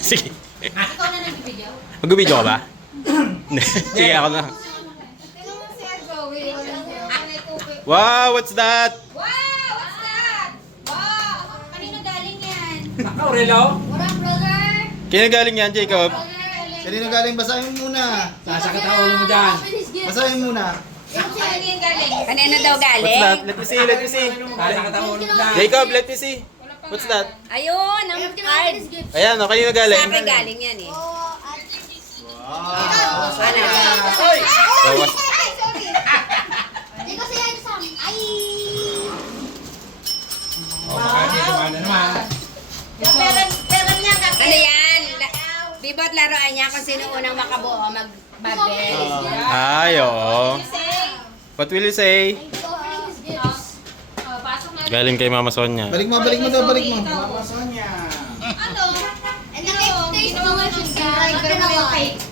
Sige. Ikaw na nag-video? Mag-video ka ba? Sige, ako na. Wow, what's that? Wow! What's that? Wow! Kanino galing yan? Nakaw, Relo? What up, brother? Kaya galing yan, Jacob? Kanino galing? Basahin mo muna. Sasakit ang ulo mo dyan. Basahin muna. Kanino yung galing? Kanino daw What's galing? that? Let me see, let me see. Sasakit ang ulo mo dyan. Jacob, let me see. What's that? Ayun, ang card. Ayan, o, kanino Sa galing? akin galing yan eh. Wow. Ano? Oh, was- Hindi ko siya ito sa amin. Ay! O, baka hindi kumana naman. Meron niya kasi. Ano yan? Bibot laruan niya kung sino unang makabuo mag-babel. Ay, oo. What will you say? Pasok na. Galing kay Mama Sonia. Balik mo daw, balik mo. Ano? Taste mo nga nung fake.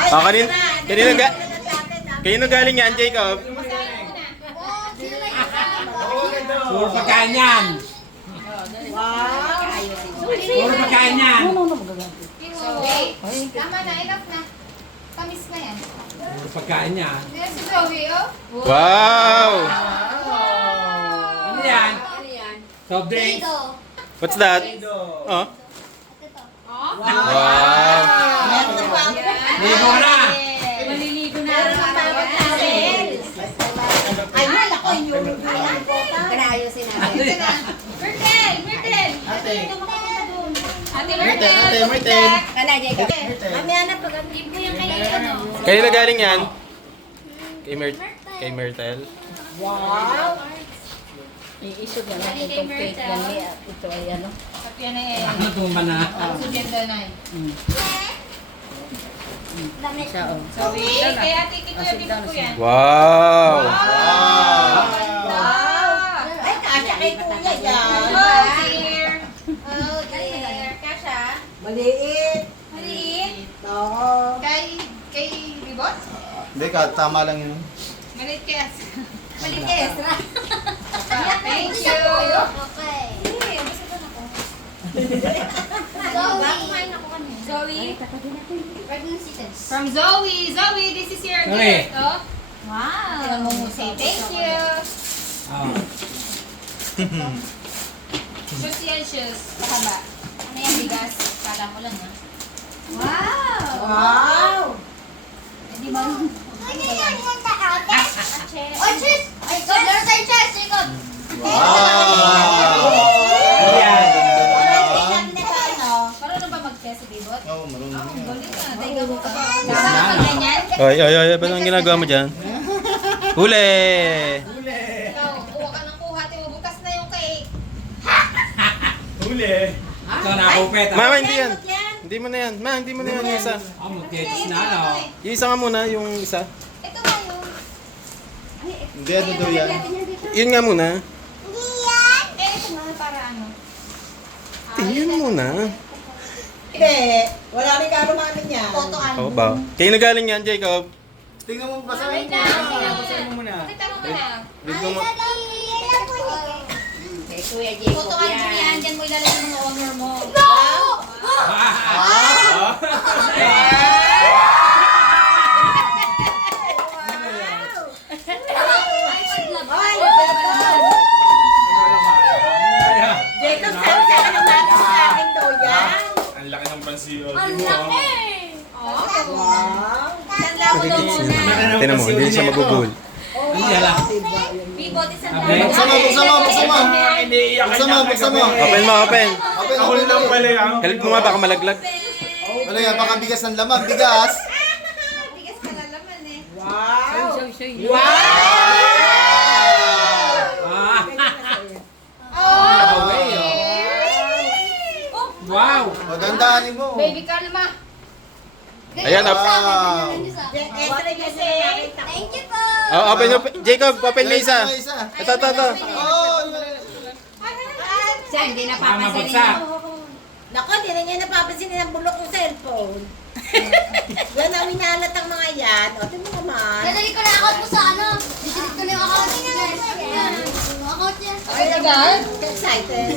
Ah, kanino galing yan, Jacob? Puro pagkain yan. Puro pagkain yan. Tama na, enough na. Tamis na yan. Puro pagkain yan. Meron si Zoe, oh. Wow! Ano yan? Ano yan? Soft drinks? What's that? Oh. Wow! Ligo na! Maliligo na ang bawat natin. Ay, wala ko yung ayusin natin. Myrtle! Ate. Ate Ate, Myrtle. Kana, Jacob. Mamaya na pag-antib mo yung kay ano. Kanino galing yan? Kay Myrtle. I-issue na lang Kay itong cake Myrtle. yan. Ito ay ano. Sabi yan eh. Ano tumba na? Ang sugenda na eh. Siya, oh. Zoe, kay ate Kikuya din po yan. Wow! Wow! Ay, kasya kay kuya yan. Oh dear! Oh dear! Kasha? Maliit. Maliit? Oo. Kay Ribot? Hindi ka, tama lang yun. Maliit kay As. Maliit kay Ezra. Thank you! Okay. Zoe? From Zoe! Zoe, this is your Zoe. gift, oh. Wow! Say thank you! Oh. Shoes yan, shoes. Pakaba. Ano yan, bigas? Kala ko lang, ha? Wow! Wow! Di ba? Wow! Ano yan? Marunong ba mag-chess si Bibot? Oo, marunong yan. Galing ka. Taiga mo ka. Kasama ka ganyan? Ay, ba't ang ginagawa mo dyan? Huli! Ikaw, kuha ka ng kuha. Butas na yung cake. Ito nakupet. Mama, hindi yan. Hindi mo na yan. Ma, hindi mo na yan. Yung isa. Oh, mag-tetis na ano. Yung isa nga muna, yung isa. Ito ba yun? Hindi, ano daw yan? Yun nga muna. Eh, ito nga para ano? Yun muna. Hindi. Wala rin karumanan niya. Photo album. Oo ba? Kayo na galing yan, Jacob. Tingnan mo, Wait basahin mo. lang. Basahin mo muna. Pakita mo muna. Read mo mo. Kay Kuya Jacob Photo album yan. yan. Diyan mo ilalagay yung mga honor mo. Jacob, sabi sa akin naman sa akin daw yan. Ang laki ng pansiyo. Ang laki! Oh, Wow. sandla mo daw muna. Tinan mo, hindi siya magugul. Ano yan lang? Bibot, isandla Okay. mo. Buksan mo, buksan mo, buksan mo. Iniiyak Buksan mo, buksan mo. Open mo, open. Open, Ako open, lang open. pala yan. Help mo nga, baka malaglag. Ano yan, baka bigas ng laman, bigas. Bigas ka lalaman eh. Wow. Ah, Oh! away, oh. Oh! Wow! Magandaanin mo. Baby kalma. Ayan, Wow. Extra kasi. Thank you po. Oh, open, open. Jacob, open mo isa. May isa. Ito. Oh, Siya, hindi Ah, napapansin mabagsak. niya. Nako, di na niya napapansin ng bulok ng cellphone. Yan ang minalat ang mga yan. O, ito mo naman. Dadali ko na account mo sa ano. Didelete ko na yung account niya. Ayan. Yung account niya. Ay, agad? Excited.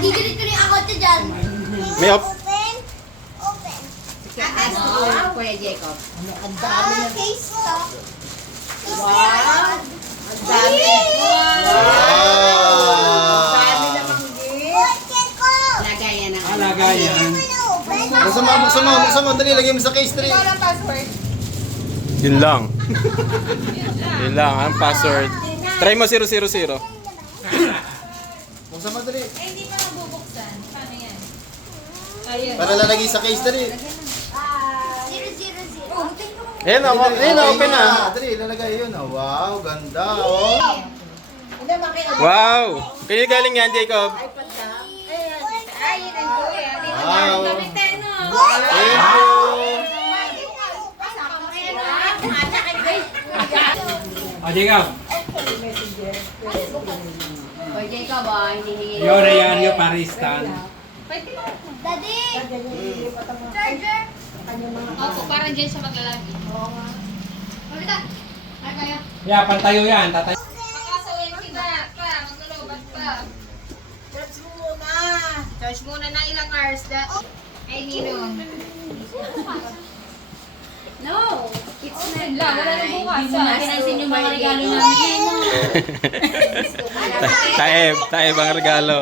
Didelete ko na yung account niya dyan. May op. Wow, Kuya Jacob. Ano, ang dami na. Wow. Ang dami. Ang dami namang gift. Lagayan na. Lagayan. Buksan mo. Dali, lagay mo sa case 3. Walang password. Yun lang. Yun lang, ang password. Try mo 000. Buksan mo, dali. Eh, hindi pa mabubuksan. Paano yan? Ayun. Para lalagay sa case 3. 000. Ayan na, open na. Dali, lalagay yun. Wow, ganda. Oh. Hindi, makinig. Wow! Kaya galing yan, Jacob. Ay, panda. Ay, yun ang kuya. Dito Wow. na. Gamit tayo, no? Thank you. O, Jacob. Kuya Jacob, hinihingi. Yo, Rayario Paristan. Pwede mo. Daddy! Charger! Opo, parang dyan siya maglalagi. Ulit ka. Ay, kayo. Yeah, pantayo yan. Tatay. Makasawin kita. Pa, maglulubat pa. Charge mo muna. Charge muna ng ilang hours. Ay, Ninong. No! It's not Wala, wala na bukas. Hindi mo na pinansin yung mga regalo namin. Taeb ang regalo.